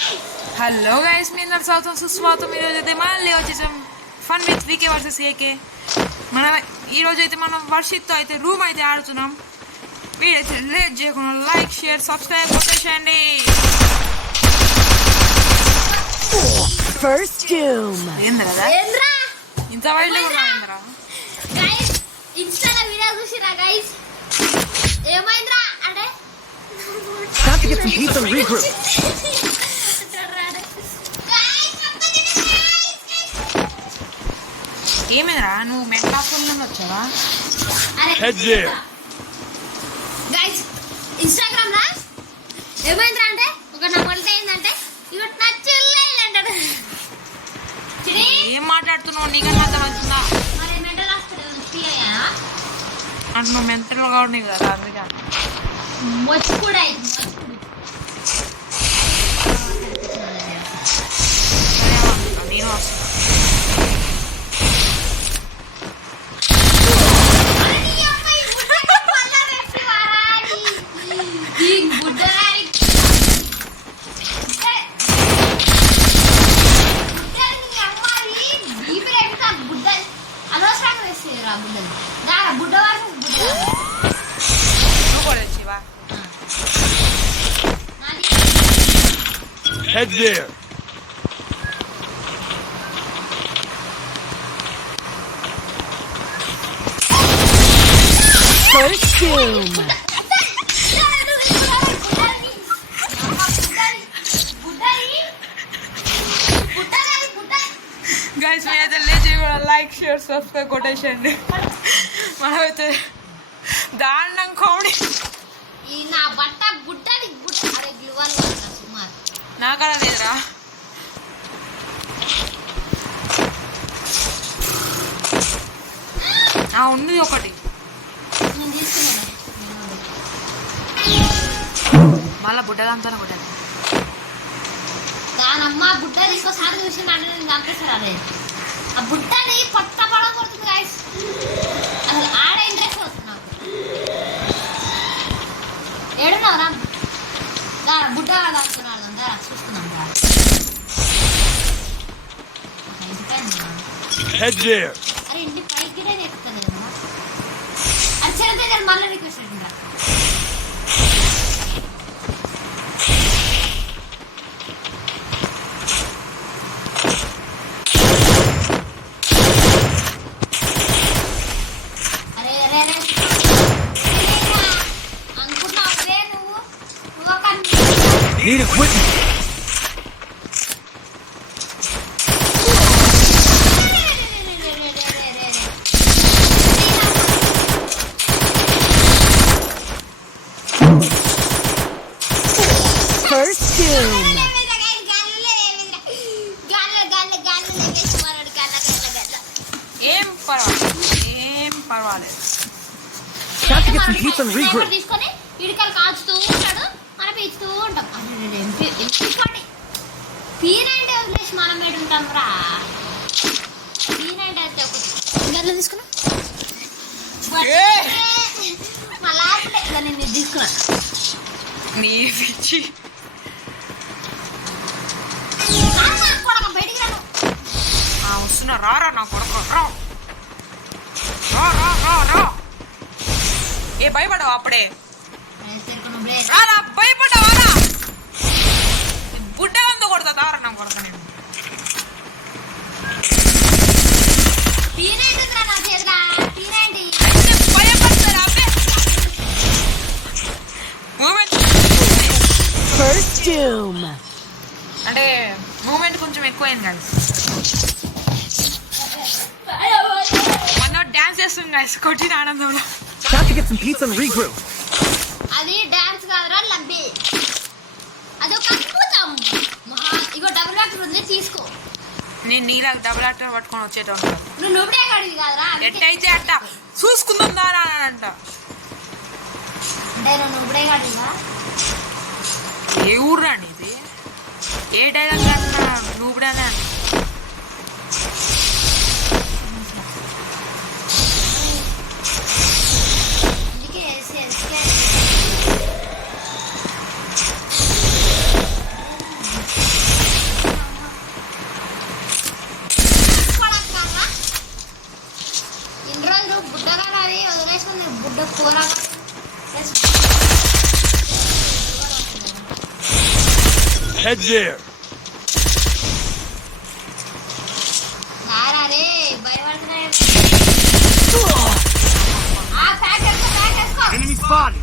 Hello guys, మీ అందరు స్వాగతం సుస్వాగతం. ఈరోజు అయితే మళ్ళీ వచ్చేసాం fun with VK versus AK. ఈరోజు అయితే మనం వర్షిత్తో అయితే రూమ్ అయితే ఆడుతున్నాం. మీరైతే లేట్ చేయకుండా లైక్ షేర్ సబ్స్క్రైబ్ కొట్టేసేయండి. ఏంది కదా ఇంత వైల్డ్ ఏంద్రా గైస్, ఇన్స్టాలో వీడియో చూసిరా గైస్? ఏమైందిరా అంటే Time to get some pizza and regroup. ఏమైందిరా? నువ్వు మెంటల్ హాస్పిటల్ నుండి వచ్చావా? Head there. గైస్, ఇన్స్టాగ్రామ్ లా ఏమైందిరా అంటే ఒక నా వంట ఏంటంటే ఇవి నా చెల్లెలు అంటాడు. ఏం మాట్లాడుతున్నావు? నీకన్నా అర్థం అవుతుందా? మరి మెంటల్ హాస్పిటల్ ఫ్రీ అయ్యా అంటే నువ్వు మెంటల్గా ఉన్నాయి కదా, అందుకే వచ్చి కూడా అయింది. నేను వస్తాను. నువ్వు కూడా వచ్చేవా? Head there. First doom. Guys, మీరైతే లేచి కూడా లైక్ షేర్ సబ్స్క్రైబ్ కొట్టేసేయండి. మనమైతే దారుణం కామెడీ. ఈ నా బట్ట గుడ్డని గుడ్డ అరే గ్లూవల్ సుమార్ నాకడ లేదురా. ఉంది ఒకటి, నేను తీసుకున్నాను. మళ్ళా బుడ్డలంతానే కొట్టాను. దానమ్మ బుడ్డ ఇంకోసారి చూసి అంటే నేను చంపేస్తారు. అదే ఆ బుడ్డని పట్ట పడగొడుతుంది గాయస్. అసలు ఆడ ఇంట్రెస్ట్ వస్తుంది నాకు. ఏడున్నావురా? బుడ్డ దాక్కున్నాడు దా చూసుకున్నాం రా. Head there. అరే ఇంటి పైకి గిడే ఎక్కుతాను కదా. అది చెల్లితే మళ్ళీ రిక్వెస్ట్ పెట్టిందా? అరే అరే అరే అనుకున్నావు అదే నువ్వు ఒక Need equipment. First doom. ఏం పర్వాలేదు, ఏం పర్వాలేదు. Time to get some pizza and regroup. తీసుకొని ఇడికలు కాచుతూ ఉంటాడు, మనం పీచుతూ ఉంటాం. పీనంటే వదిలేసి మనం పెట్టుకుంటాం రా. పీనంటే అయితే గట్ల తీసుకున్నా మళ్ళా నేను తీసుకున్నా. నీ పిచ్చి బయటికి రాను. వస్తున్నా. రారా నా కొడుకు, రా రా రా రా రా. ఏ భయపడవు అప్పుడే? రారా, భయపడ్డావా? బుడ్డలంతా కొడతా. దారా నా కొడతా నేను. పీనంటే నా చేతిగా పీనండి భయపడతారా? అబ్బే మూమెంట్ First doom. అంటే మూమెంట్ కొంచెం ఎక్కువైంది కదా. మన డాన్స్ చేస్తుంది గాయస్ కొట్టిన ఆనందంలో. Time to get some pizza and regroup. అది డాన్స్ కాదురా లబ్బి, అది ఒక అద్భుతం. ఇగో డబుల్ యాక్టర్ ఉంది, తీసుకో. నేను నీలా డబుల్ యాక్టర్ పట్టుకొని వచ్చేటోను. నువ్వు నువ్వుడే కాడివి కాదురా. ఎట్టయితే అట్ట చూసుకుందాం దారా అని అంట. అంటే నువ్వుడే కాడివా? ఏ ఊర్రా ఇది? ఏ డైలాగ్ అంటున్నా నువ్వు కూడా అందుకే Head there. రే భయపడుతున్నా ప్యాక్ వేసుకో Enemy spotted.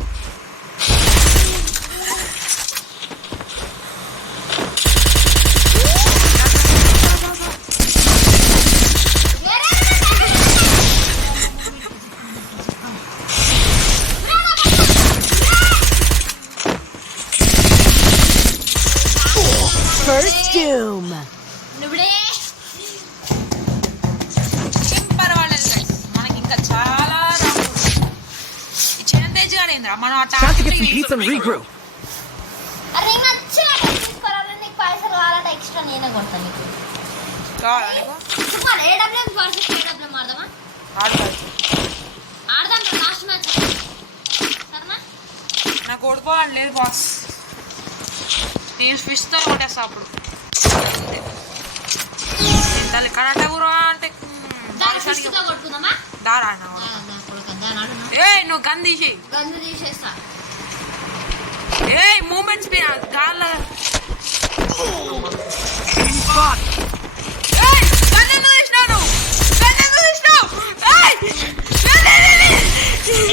First doom. నువ్వుడే ఏం పర్వాలేదు guys. మనకి ఇంకా చాలా రౌండ్ ఈ చిరంతేజ్ గారు ఏంద్రా మనం ఆ Time to get some pizza and regroup. అరే నచ్చిన తీసుకోరాలని నీకు పైసలు కావాలంటే ఎక్స్ట్రా నేనే కొడతాను నీకు సూపర్ ఏడబ్ల్యూఎం వర్సెస్ ఏడబ్ల్యూఎం ఆడదామా ఆడదాం లాస్ట్ మ్యాచ్ సరేనా నాకు ఓడిపోవాలని లేదు బాస్ నేను ఫిష్తో కొట్టేస్తా అప్పుడు తల్లి కరాటే గురు అంటే దాని ఫిష్తో కొట్టుకుందామా దారా దాని ఆడునా ఏ నువ్వు గన్ తీసేయి గన్ను తీసేస్తా ఏ మూమెంట్స్ మీద గాల్లో Enemy spotted. ఏయ్ గన్ ఎందుకు తీసినావు నువ్వు గన్ ఎందుకు తీసినావు ఏయ్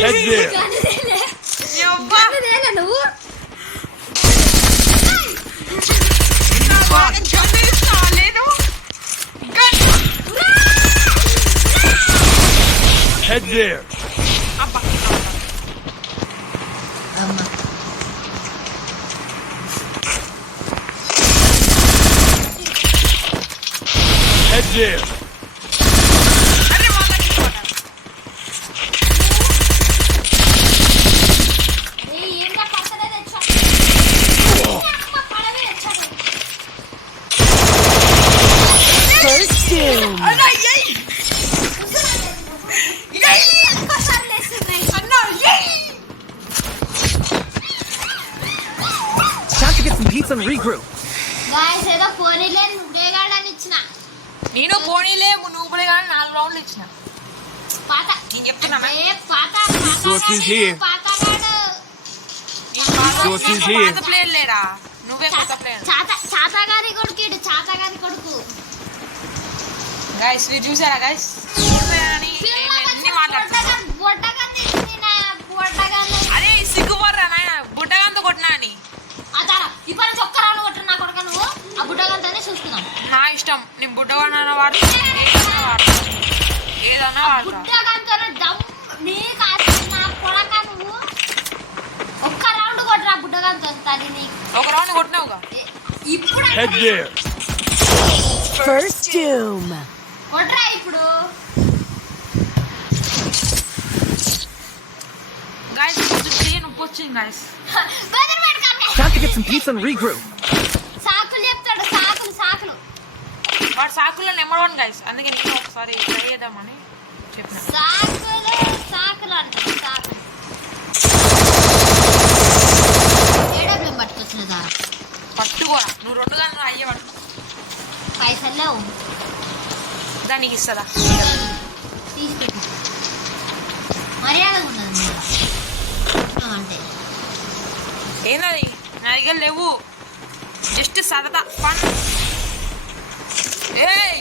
Head there. గన్ను తేలే యవ్వా గన్ను తేలే నువ్వు గన్ తీసినావా లేదు గన్ Head there. అబ్బా అమ్మా Head there. అరే వాళ్ళకి కొట్టాలి ఏయ్ ఏంటా పక్కనే తెచ్చా అమ్మ పడవే తెచ్చా First doom. అన్నా ఏయ్ ఏయ్ ఒక్కసారి లేస్తుంది అన్నా ఏయ్ Time to get some pizza and regroup. Guys ఏదో పోనీలే నువ్వేగాడని ఇచ్చిన నేను పోనీలే నువ్వు కూడా కానీ 4 రౌండ్లు ఇచ్చిన పాత నేను చెప్తున్నానా ఏ పాత Resources here. పాతగాడు Resources here. పాత ప్లేయర్ లేరా నువ్వే కొత్త ప్లేయర్ చాతగారి కొడుకు ఇడు చాతగారి కొడుకు గైస్ మీరు చూసారా గైస్ ఎన్ని మాట్లాడుతున్నా అరే సిగ్గుపడరా నాయన బుడ్డగాంతో కొట్టినా అని ఇప్పుడు నుంచి ఒక్క రౌండ్ కొట్టు నా కొడుక నువ్వు ఆ బుడ్డగంతోనే చూస్తున్నాం నా ఇష్టం నేను బుడ్డగానైనా వాడతా ఏదన్నా వాడతా బుడ్డగంతోనే దమ్ నీకు నా కొడక నువ్వు ఒక్క రౌండ్ కొట్టురా బుడ్డగంతో తల్లి నీకు ఒక రౌండ్ కొట్టినావుగా ఇప్పుడు Head there. First doom. కొట్రా ఇప్పుడు గైస్ కొంచెం చేయి నొప్పి వచ్చింది గైస్ బెదర్ పెట్టుకోండి Time to get some pizza and regroup. సాకులు చెప్తాడు సాకులు వాడు సాకుల్లో నెంబర్ 1 గైస్ అందుకే నేను ఒకసారి ట్రై చేద్దామని చెప్పిన సాకులు అంటారు సాకులు ఏడబ్ల్యూఎం పట్టుకొచ్చిన దారా పట్టుకోరా నువ్వు 2 గంటలు అయ్యే పట్టుకో పైసలు లేవు దానికి ఇస్తుందా తీసుకెళ్ళి మర్యాద ఉన్నది మీరు అంటే ఏందది నా దగ్గర లేవు జస్ట్ సరదా ఫన్ ఏయ్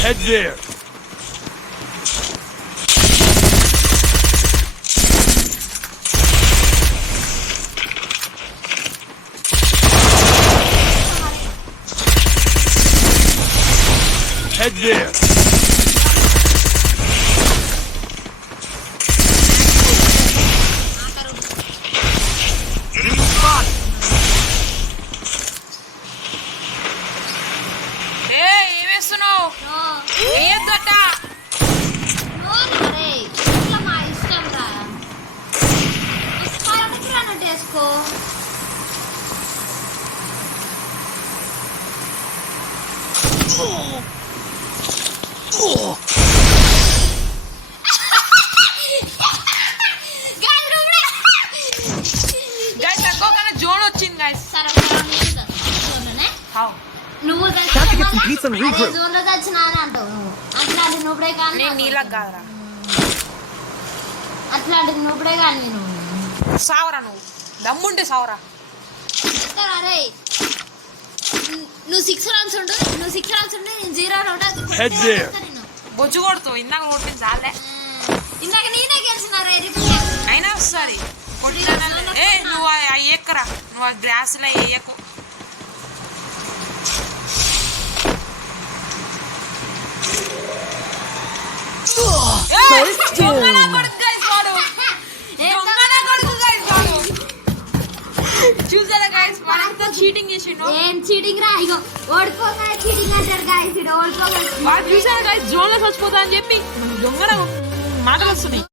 Head there. Head there. Enemy spotted. ఏమేస్తున్నావు వేయొద్దట మా ఇష్టం రా అన్నట్టు వేసుకో గైస్ అనుకోకుండా జోన్ వచ్చింది గైస్. నువ్వు Time to get some pizza and regroup. Zone లో తెచ్చినా అని అంటావు నువ్వు. అట్లాంటి నువ్వుడే కానీ నేను నీళ్ళకి కాదురా. అట్లాంటి నువ్వుడే కానీ నువ్వు సావరా నువ్వు, దమ్ముంటే సావరా. అరే నువ్వు 6 రన్స్ ఉండు, నేను 0 Head there. బొజ్జు కొడుతూ ఇందాక కొట్టింది చాలే. ఇందాక నేనే గెలిచినారా అయినా సరే కొట్టినా. ఏ నువ్వు ఎక్కరా, నువ్వు ఆ గ్రాసులో వేయకు. First doom. చూసారా గైస్, మనంతా చీటింగ్ చేసిండు. ఏం చీటింగ్ రా, ఇగో ఓడిపోగా చీటింగ్ అంటారు గాయస్, ఇది ఓడిపోగా చూసారా గైస్, జోన్ లో చచ్చిపోతా అని చెప్పి దొంగన మాటలు వస్తున్నాయి.